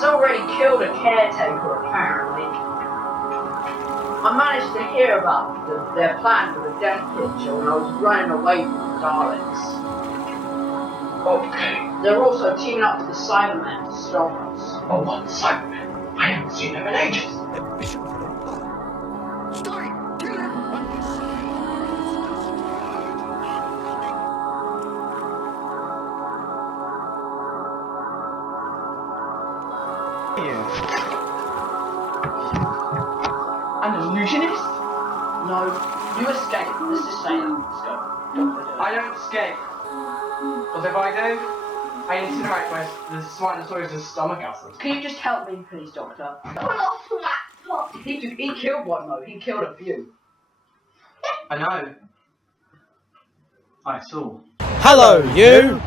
He's already killed a caretaker, apparently. I managed to hear about their plan for the death picture when I was running away from the Daleks. Okay. They're also teaming up with the Cybermen to stop us. Oh, what? The Cybermen? I haven't seen them in ages. An illusionist? No, you escape. Let's just say that. Let's go. I don't escape. Because if I do, I incinerate the Spinosaurus' stomach acid. Can you just help me, please, Doctor? He killed one, though. He killed a few. I know. I saw. Hello, you!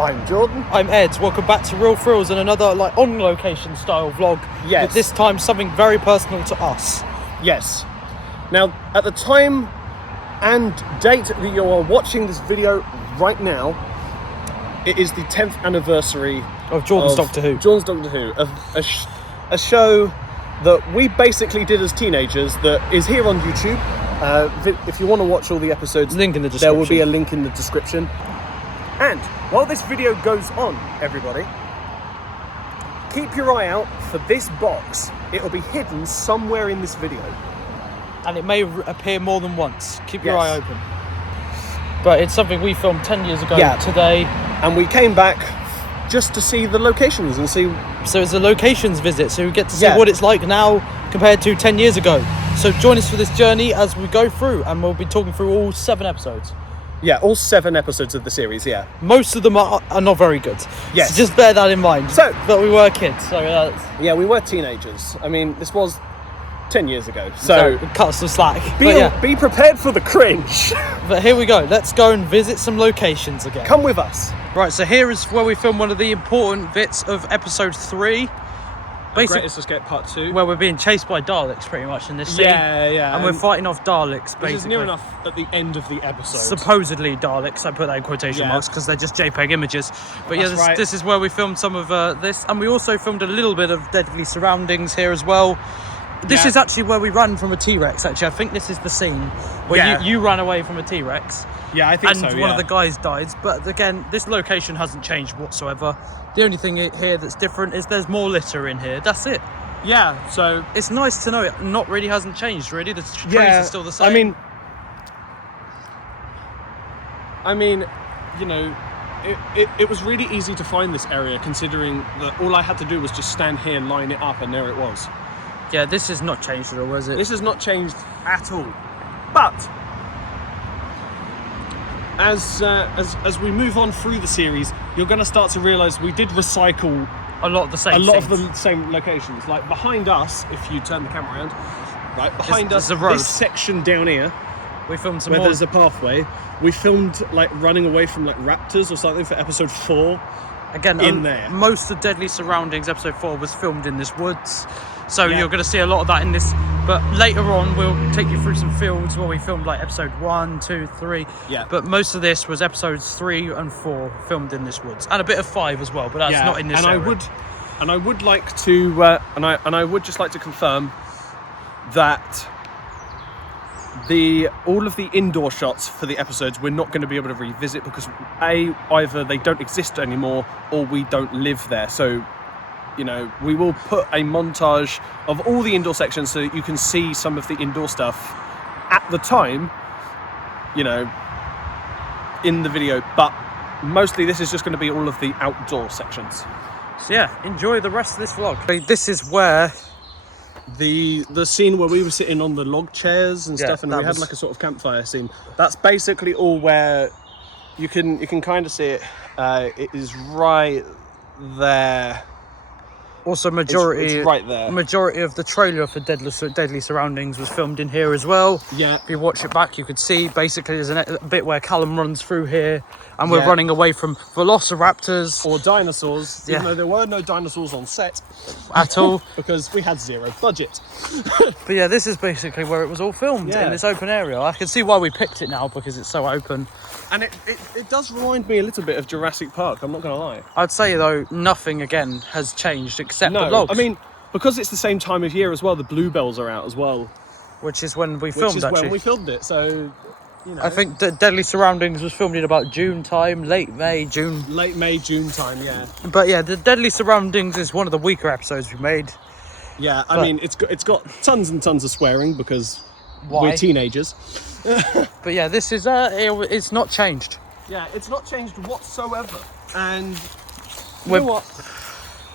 I'm Jordan. I'm Ed. Welcome back to Real Thrills and another on-location style vlog. Yes. But this time something very personal to us. Yes. Now, at the time and date that you are watching this video right now, it is the 10th anniversary Of Jordan's Doctor Who. Jordan's Doctor Who, a show that we basically did as teenagers that is here on YouTube. If you want to watch all the episodes, Link in the description. there will be a link in the description. And while this video goes on, everybody, keep your eye out for this box. It'll be hidden somewhere in this video. And it may appear more than once. Keep your Yes. eye open. But it's something we filmed 10 years ago today. And we came back just to see the locations and see... So it's a locations visit, so we get to see Yeah. what it's like now compared to 10 years ago. So join us for this journey as we go through, and we'll be talking through all 7 episodes. Yeah, all 7 episodes of the series, yeah. Most of them are not very good. Yes. So just bear that in mind. So- but we were kids, so Yeah, we were teenagers. I mean, this was 10 years ago. So cut us some slack. be prepared for the cringe. But here we go. Let's go and visit some locations again. Come with us. Right, so here is where we filmed one of the important bits of episode 3. Basically, Greatest Escape Part 2. where we're being chased by Daleks pretty much in this scene. Yeah. And we're fighting off Daleks, basically. Which is near enough at the end of the episode. Supposedly Daleks, I put that in quotation marks because they're just JPEG images. But That's right. this is where we filmed some of this. And we also filmed a little bit of Deadly Surroundings here as well. This is actually where we ran from a T-Rex, actually. I think this is the scene where you ran away from a T-Rex. Yeah, I think and so, one of the guys died. But again, this location hasn't changed whatsoever. The only thing here that's different is there's more litter in here. That's it. Yeah, so... It's nice to know it not really hasn't changed, really. The trees are still the same. I mean, you know, it was really easy to find this area, considering that all I had to do was just stand here and line it up, and there it was. Yeah, this has not changed at all, has it? This has not changed at all. But as we move on through the series, you're going to start to realise we did recycle a lot of the same of the same locations. Like behind us, if you turn the camera around, right behind us, the road. this section down here, We filmed some where more. there's a pathway. We filmed like running away from like raptors or something for episode 4. Again, in there. Most of Deadly Surroundings, episode 4, was filmed in this woods. So Yeah. you're going to see a lot of that in this. But later on, we'll take you through some fields where we filmed like episode 1, 2, 3. Yeah. But most of this was episodes 3 and 4 filmed in this woods. And a bit of 5 as well, but that's not in this area. I would like to, and I would just like to confirm that all of the indoor shots for the episodes we're not going to be able to revisit because either they don't exist anymore or we don't live there. So, you know, we will put a montage of all the indoor sections so that you can see some of the indoor stuff at the time, you know, in the video. But mostly this is just going to be all of the outdoor sections. So yeah, enjoy the rest of this vlog. This is where the scene where we were sitting on the log chairs and stuff, and we had like a sort of campfire scene. That's basically all where you can kind of see it. It is right there. also majority it's right there. Majority of the trailer for Deadly Surroundings was filmed in here as well. Yeah. If you watch it back, you could see basically there's a bit where Callum runs through here, and we're running away from velociraptors or dinosaurs. Yeah. Even though there were no dinosaurs on set at all. because we had zero budget. But yeah, this is basically where it was all filmed, in this open area. I can see why we picked it now because it's so open. And it does remind me a little bit of Jurassic Park, I'm not going to lie. I'd say though, nothing again has changed accept the No, logs. I mean, because it's the same time of year as well, the bluebells are out as well. which is when we filmed, Which is actually. when we filmed it, so, you know. I think Deadly Surroundings was filmed in about June time, late May, June. Late May, June time, yeah. But yeah, the Deadly Surroundings is one of the weaker episodes we made. Yeah, I mean, it's got tons and tons of swearing because Why? we're teenagers. But yeah, this is it's not changed. Yeah, it's not changed whatsoever. And you We're- know what?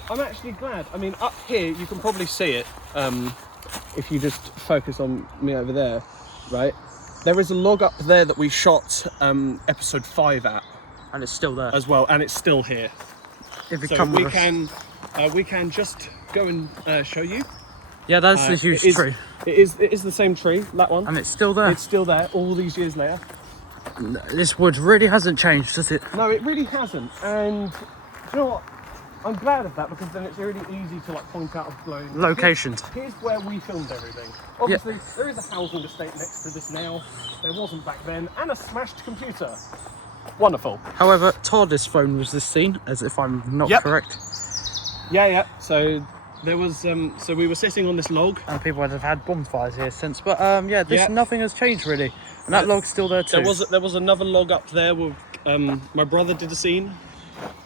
I'm actually glad. I mean, up here, you can probably see it if you just focus on me over there, right? There is a log up there that we shot episode 5 at And it's still there. as well, and it's still here. If you So come we with us. we can just go and show you. Yeah, that's the huge tree. It is the same tree, that one. And it's still there. It's still there all these years later. This wood really hasn't changed, does it? No, it really hasn't. And do you know what? I'm glad of that because then it's really easy to like point out of glowing Locations. Here's where we filmed everything. Obviously, there is a housing estate next to this now. There wasn't back then, and a smashed computer. Wonderful. However, TARDIS phone was this scene, as if I'm not Yep. correct. Yeah. So there was so we were sitting on this log. And people would have had bonfires here since. But yeah, Yeah. nothing has changed really. And that log's still there too. There was another log up there where my brother did a scene.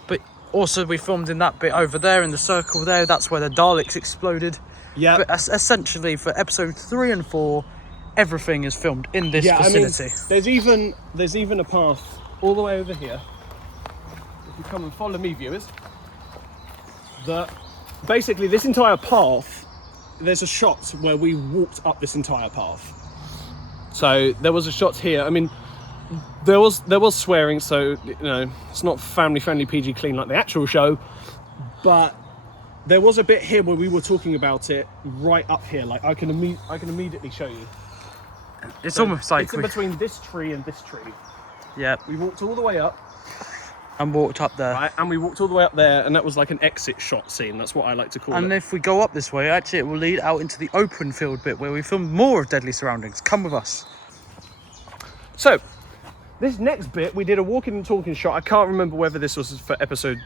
But also we filmed in that bit over there in the circle there. That's where the Daleks exploded. Yeah. But essentially for episode 3 and 4, everything is filmed in this Yeah, vicinity. I mean, there's even a path all the way over here. If you come and follow me, viewers, that basically this entire path, there's a shot where we walked up this entire path. So there was a shot here. I mean, there was swearing, so you know it's not family friendly PG clean like the actual show, but there was a bit here where we were talking about it right up here. Like I can immediately show you. It's almost like it's in between this tree and this tree. yeah, We walked all the way up, and walked up there. right, and we walked all the way up there, and that was like an exit shot scene. That's what I like to call And it. if we go up this way, actually it will lead out into the open field bit where we filmed more of Deadly Surroundings. Come with us. So, this next bit, we did a walking and talking shot. I can't remember whether this was for episode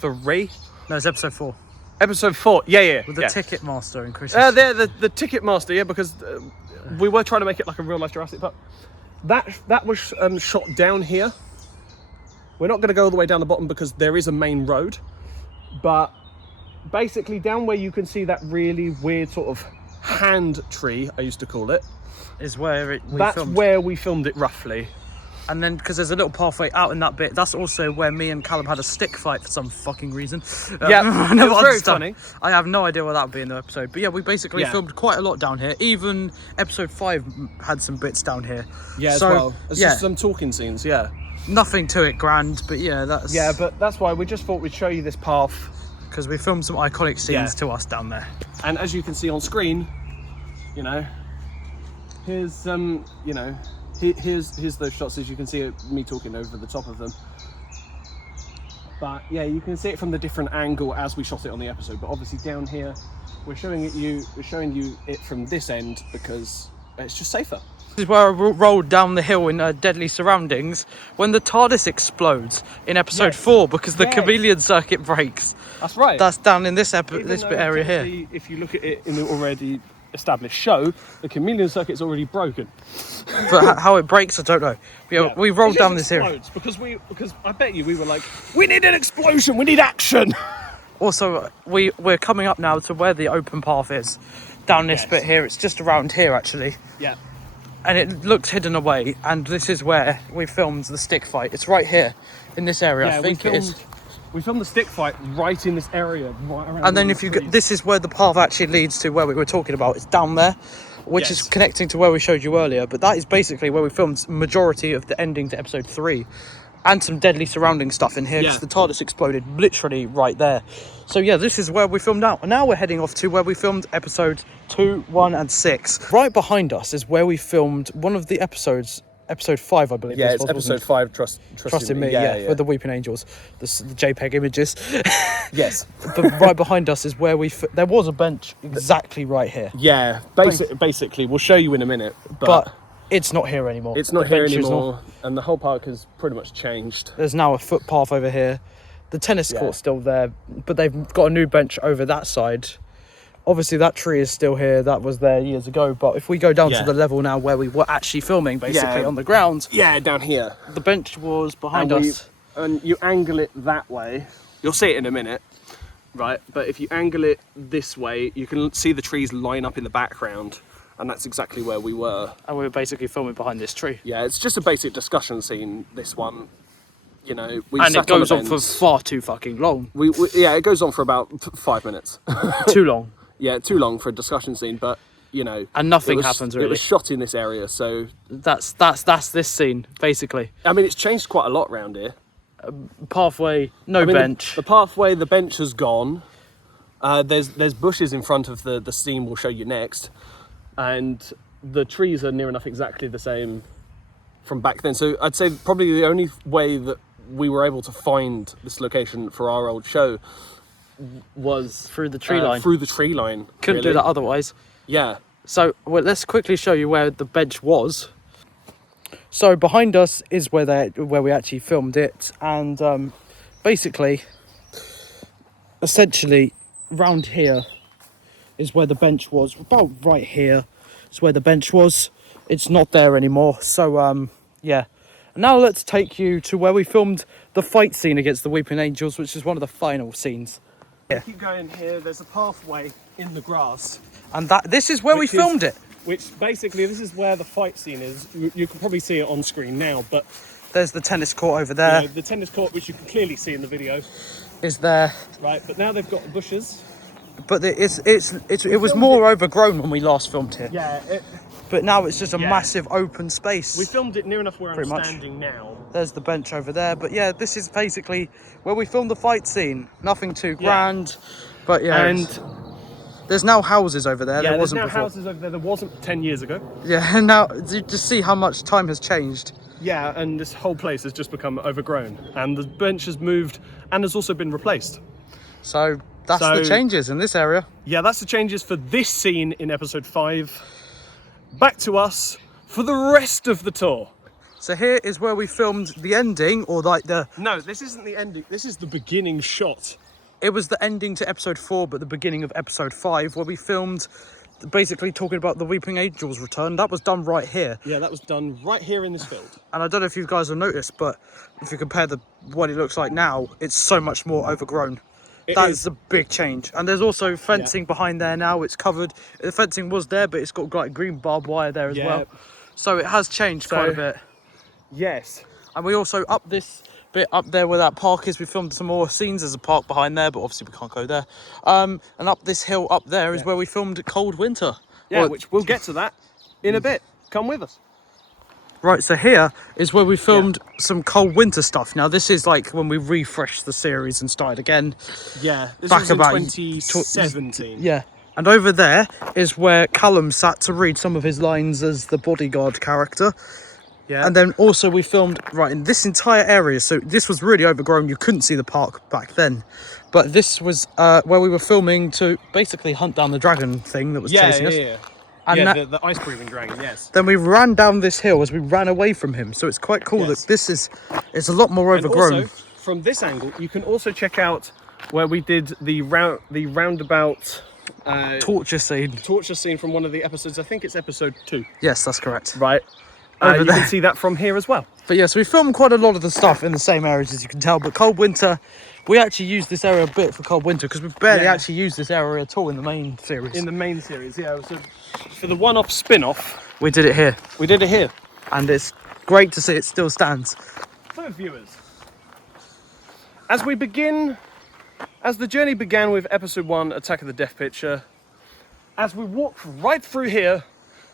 3. No, it's episode 4. Episode 4, yeah. With the ticket master and Chris. The ticket master, yeah, because we were trying to make it like a real life Jurassic Park. That was shot down here. We're not going to go all the way down the bottom because there is a main road, but basically down where you can see that really weird sort of hand tree, I used to call it. Is where we That's filmed. where we filmed it roughly. And then, because there's a little pathway out in that bit, that's also where me and Callum had a stick fight for some fucking reason. Yeah, I it never was very understand. funny. I have no idea what that would be in the episode. But yeah, we basically Yeah. filmed quite a lot down here. Even episode 5 had some bits down here. Yeah, so, as well. It's yeah, just some talking scenes, yeah. nothing to it grand, but yeah, that's... Yeah, but that's why we just thought we'd show you this path. Because we filmed some iconic scenes Yeah. to us down there. And as you can see on screen, you know, here's here's those shots. As you can see, me talking over the top of them. But yeah, you can see it from the different angle as we shot it on the episode. But obviously down here, we're showing you it from this end because it's just safer. This is where I rolled down the hill in Deadly Surroundings when the TARDIS explodes in episode 4 because the chameleon circuit breaks. That's right. That's down in this Even this though bit area here. technically, if you look at it in the already established show, the chameleon circuit's already broken. But how it breaks, I don't know. Yeah, we rolled It down just this area. explodes because I bet you we were like, we need an explosion, we need action. Also, we're coming up now to where the open path is. Down this bit here, it's just around here actually. Yeah. And it looks hidden away, and this is where we filmed the stick fight. It's right here, in this area, I think it is. We filmed the stick fight right in this area, right around. And then if you get, this is where the path actually leads to where we were talking about. It's down there, which is Yes. connecting to where we showed you earlier. But that is basically where we filmed majority of the ending to episode 3. And some Deadly Surrounding stuff in here, because the TARDIS exploded literally right there. So yeah, this is where we filmed out. And now we're heading off to where we filmed episodes 2, 1 and 6. Right behind us is where we filmed one of the episodes, episode 5 I believe. Yeah, this it's was, wasn't episode it? 5, Trust in me, yeah, with the Weeping Angels, the JPEG images. Yes. But right behind us is where there was a bench exactly right here. Yeah, basically, we'll show you in a minute. But it's not here anymore. It's not The here bench is anymore, and the whole park has pretty much changed. There's now a footpath over here. The tennis court's still there, but they've got a new bench over that side. Obviously, that tree is still here. That was there years ago. But if we go down to the level now where we were actually filming, basically on the ground. Yeah, down here. The bench was behind us. And you angle it that way. You'll see it in a minute, right? But if you angle it this way, you can see the trees line up in the background. And that's exactly where we were. And we were basically filming behind this tree. Yeah, it's just a basic discussion scene, this one. You know, and it goes on for far too fucking long. Yeah, it goes on for about 5 minutes. Too long. Yeah, too long for a discussion scene, but you know, and nothing happens really. It was shot in this area, so that's this scene basically. I mean, it's changed quite a lot around here. Pathway, bench. The pathway, the bench has gone. There's bushes in front of the scene we'll show you next, and the trees are near enough exactly the same from back then. So I'd say probably the only way that we were able to find this location for our old show was through the tree line. Through the tree line. Couldn't do that otherwise. Yeah. So let's quickly show you where the bench was. So behind us is where we actually filmed it, and basically, essentially, round here is where the bench was. About right here is where the bench was. It's not there anymore. So yeah. Now let's take you to where we filmed the fight scene against the Weeping Angels, which is one of the final scenes. Yeah. Keep going here. There's a pathway in the grass, and this is where we filmed it. Which basically, this is where the fight scene is. You can probably see it on screen now, but there's the tennis court over there. The tennis court, which you can clearly see in the video, is there. Right, but now they've got the bushes. But it was more overgrown when we last filmed here. Yeah. But now it's just a massive open space. We filmed it near enough where I'm standing now. There's the bench over there. But yeah, this is basically where we filmed the fight scene. Nothing too grand. But yeah. And there's now houses over there. Yeah, there wasn't there's now before. houses over there. There wasn't 10 years ago. Yeah, and now you just see how much time has changed. Yeah, and this whole place has just become overgrown. And the bench has moved and has also been replaced. So that's the changes in this area. Yeah, that's the changes for this scene in episode 5. Back to us for the rest of the tour. So here is where we filmed the ending, or like the... No, this isn't the ending. This is the beginning shot. It was the ending to episode 4, but the beginning of episode 5, where we filmed basically talking about the Weeping Angels return. That was done right here. Yeah, that was done right here in this field. And I don't know if you guys have noticed, but if you compare what it looks like now, it's so much more overgrown. That's a big change. And there's also fencing behind there now. It's covered. The fencing was there, but it's got like green barbed wire there as well. So it has changed quite a bit. Yes. And we also, up this bit up there where that park is, we filmed some more scenes. There's a park behind there, but obviously we can't go there. And up this hill up there is where we filmed Cold Winter. Yeah, which we'll get to that in a bit. Come with us. Right, so here is where we filmed some Cold Winter stuff. Now, this is like when we refreshed the series and started again. Yeah, this back was in about 2017. Yeah, and over there is where Callum sat to read some of his lines as the bodyguard character. Yeah. And then also we filmed right in this entire area. So this was really overgrown. You couldn't see the park back then. But this was where we were filming to basically hunt down the dragon thing that was chasing us. Yeah. And yeah, the ice-breathing dragon, yes. Then we ran down this hill as we ran away from him. So it's quite cool that this is a lot more overgrown. And also, from this angle, you can also check out where we did the roundabout torture scene from one of the episodes. I think it's episode 2. Yes, that's correct. Right. You can see that from here as well. But yes, we filmed quite a lot of the stuff in the same areas, as you can tell. But Cold Winter, we actually used this area a bit for Cold Winter because we've barely actually used this area at all in the main series. In the main series, yeah. So for the one-off spin-off, we did it here. We did it here. And it's great to see it still stands. So viewers, as the journey began with episode 1, Attack of the Death Picture, as we walk right through here,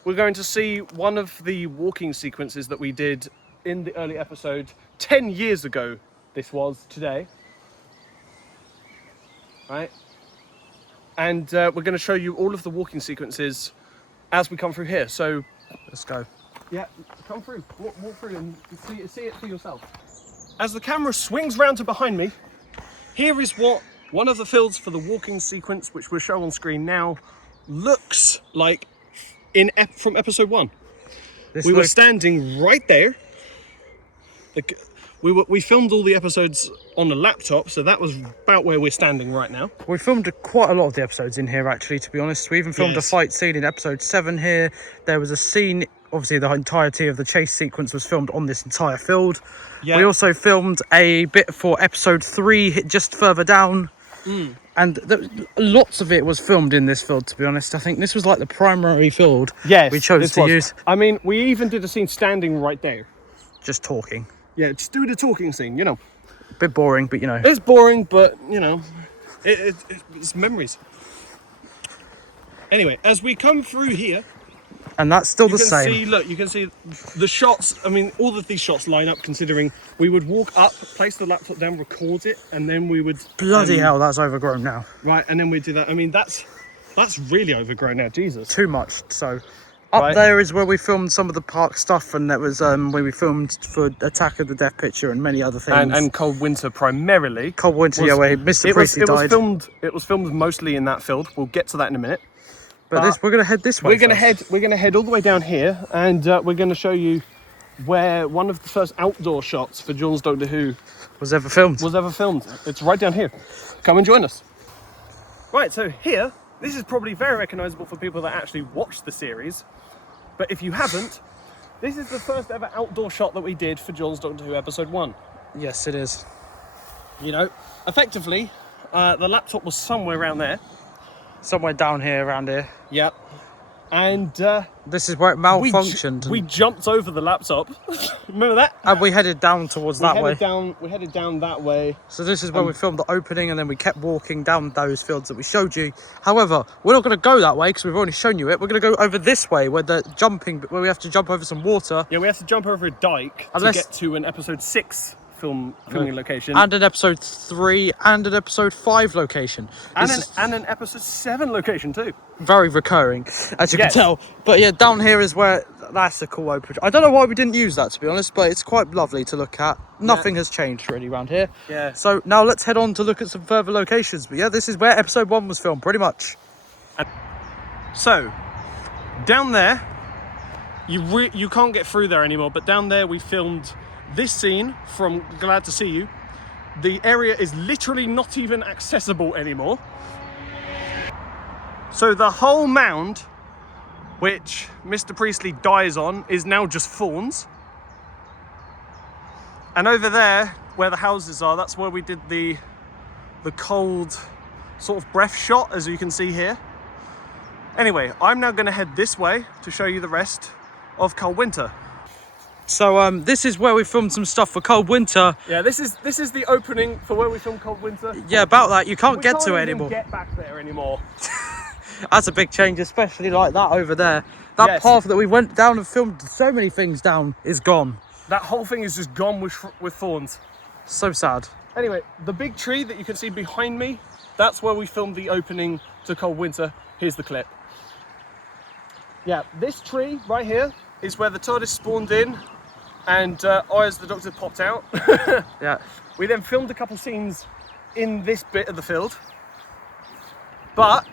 we're going to see one of the walking sequences that we did in the early episode 10 years ago. This was today. Right? And we're going to show you all of the walking sequences as we come through here. So let's go. Yeah, come through. Walk through and see it for yourself. As the camera swings round to behind me, here is what one of the fields for the walking sequence, which we'll show on screen now, looks like from episode 1. We were standing right there. we filmed all the episodes on a laptop, so that was about where we're standing right now. We filmed quite a lot of the episodes in here, actually, to be honest. We even filmed a Yes. fight scene in episode 7 here. There was a scene, obviously the entirety of the chase sequence was filmed on this entire field. Yeah. We also filmed a bit for episode 3 just further down. And lots of it was filmed in this field, to be honest. I think this was like the primary field we chose to use. I mean, we even did a scene standing right there. Just talking. Yeah, just do the talking scene, you know. Bit boring, but you know. It's boring, but, you know, it's memories. Anyway, as we come through here, And that's still the you can same. see, look, you can see the shots. I mean, all of these shots line up considering we would walk up, place the laptop down, record it, and then we would... Bloody hell, that's overgrown now. Right, and then we do that. I mean, that's really overgrown now, Jesus. Too much. So up Right. there is where we filmed some of the park stuff, and that was where we filmed for Attack of the Death Picture and many other things. And Cold Winter primarily. Cold Winter, yeah, where Mr. Priestley died. It was filmed mostly in that field. We'll get to that in a minute. But we're gonna head this way. We're gonna head all the way down here, and we're gonna show you where one of the first outdoor shots for John's Doctor Who was ever filmed. It's right down here. Come and join us. Right, so here, this is probably very recognisable for people that actually watched the series, but if you haven't, this is the first ever outdoor shot that we did for John's Doctor Who episode 1. Yes, it is. You know, effectively, the laptop was somewhere around there. Somewhere down here, around here. Yep. And This is where it malfunctioned. we jumped over the laptop. Remember that? And we headed down towards that way. We headed down that way. So this is where we filmed the opening, and then we kept walking down those fields that we showed you. However, we're not going to go that way because we've already shown you it. We're going to go over this way where where we have to jump over some water. Yeah, we have to jump over a dike to get to an episode 6 filming location. And an episode 3 and an episode 5 location. And an episode 7 location too. Very recurring, as you can Yes. tell. But yeah, down here is where that's a cool open. I don't know why we didn't use that, to be honest, but it's quite lovely to look at. Nothing has changed really around here. Yeah. So now let's head on to look at some further locations. But yeah, this is where episode 1 was filmed, pretty much. So, down there, you can't get through there anymore, but down there we filmed this scene from Glad to See You. The area is literally not even accessible anymore. So the whole mound, which Mr. Priestley dies on, is now just fawns. And over there, where the houses are, that's where we did the cold sort of breath shot, as you can see here. Anyway, I'm now going to head this way to show you the rest of Cold Winter. So this is where we filmed some stuff for Cold Winter. Yeah, this is the opening for where we filmed Cold Winter. Yeah, about that, you can't get to it even anymore. Get back there anymore. That's a big change, especially like that over there. That Yes. path that we went down and filmed so many things down is gone. That whole thing is just gone with thorns. So sad. Anyway, the big tree that you can see behind me, that's where we filmed the opening to Cold Winter. Here's the clip. Yeah, this tree right here is where the TARDIS spawned in, and I, as the Doctor, popped out. Yeah. We then filmed a couple scenes in this bit of the field, but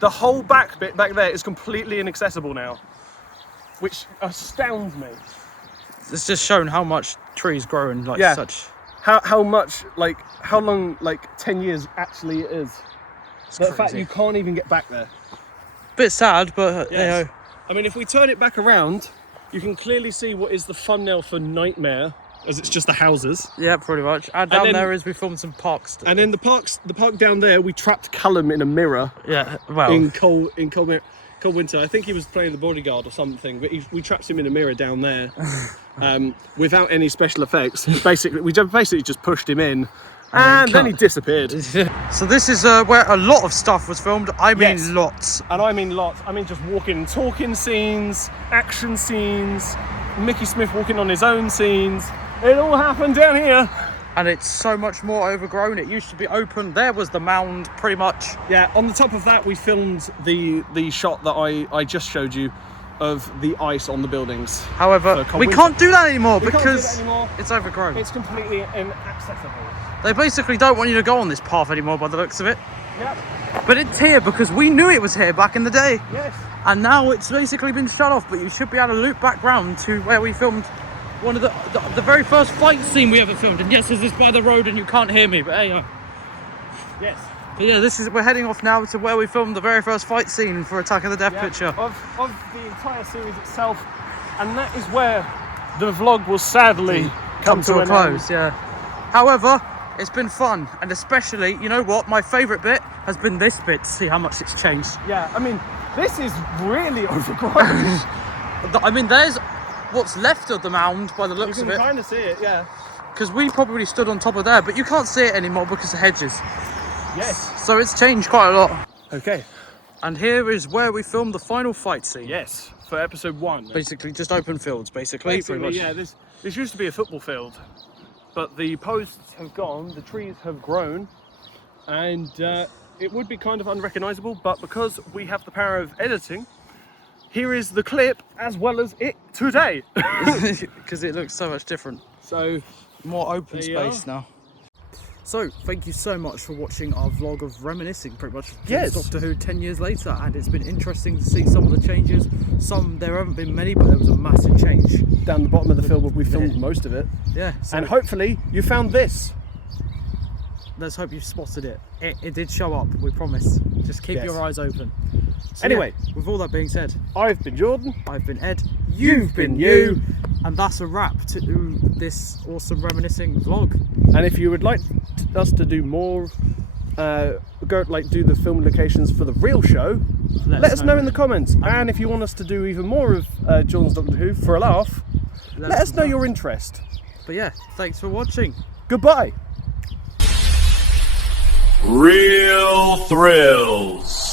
the whole back bit back there is completely inaccessible now, which astounds me. It's just shown how much trees grow in like Yeah. such. How much, like, how long, like 10 years actually it is. The fact crazy. you can't even get back there. Bit sad, but Yes. you know. I mean, if we turn it back around, you can clearly see what is the thumbnail for Nightmare, as it's just the houses. Yeah, pretty much. And down then- there is we filmed some parks. And then the park down there, we trapped Callum in a mirror Yeah, well. in Cold Winter. I think he was playing the bodyguard or something, but we trapped him in a mirror down there, without any special effects. We basically just pushed him in, and then he disappeared. So this is where a lot of stuff was filmed. I mean Yes. lots. And I mean lots. I mean just walking and talking scenes, action scenes, Mickey Smith walking on his own scenes. It all happened down here. And it's so much more overgrown. It used to be open. There was the mound, pretty much. Yeah, on the top of that we filmed the shot that I just showed you of the ice on the buildings. However, So Cold we Winter- can't do that anymore We can't do because that anymore. it's overgrown. It's completely inaccessible. They basically don't want you to go on this path anymore by the looks of it. Yep. But it's here because we knew it was here back in the day. Yes. And now it's basically been shut off, but you should be able to loop back round to where we filmed one of the very first fight scene we ever filmed. And yes, this is by the road and you can't hear me, but hey, Yes. but yeah, we're heading off now to where we filmed the very first fight scene for Attack of the Death Picture. Of the entire series itself, and that is where the vlog will sadly come to a close. Yeah. However, it's been fun, and especially, you know what? My favourite bit has been this bit to see how much it's changed. Yeah, I mean, this is really overgrown. I mean, there's what's left of the mound by the looks of You it. can kind of see it, yeah. Because we probably stood on top of there, but you can't see it anymore because of hedges. Yes. So it's changed quite a lot. Okay. And here is where we filmed the final fight scene. Yes, for episode 1. Basically, just open fields, basically pretty much. Yeah, this used to be a football field, but the posts have gone, the trees have grown, and it would be kind of unrecognisable, but because we have the power of editing, here is the clip as well as it today. Because it looks so much different. So, More open there you space now. So, thank you so much for watching our vlog of reminiscing pretty much Yes. Doctor Who 10 years later, and it's been interesting to see some of the changes. There haven't been many, but there was a massive change. down the bottom of the film, we filmed most of it, Yeah, so and hopefully you found this. let's hope you've spotted it. It did show up, we promise. Just keep Yes. your eyes open. So Anyway. yeah, with all that being said, I've been Jordan. I've been Ed, You've been you. and that's a wrap to this awesome reminiscing vlog. And if you would like us to do more, do the film locations for the real show, let us know in the comments. And if you want us to do even more of Jordan's Doctor Who for a laugh, let us know your interest. But yeah, thanks for watching. Goodbye. Real thrills.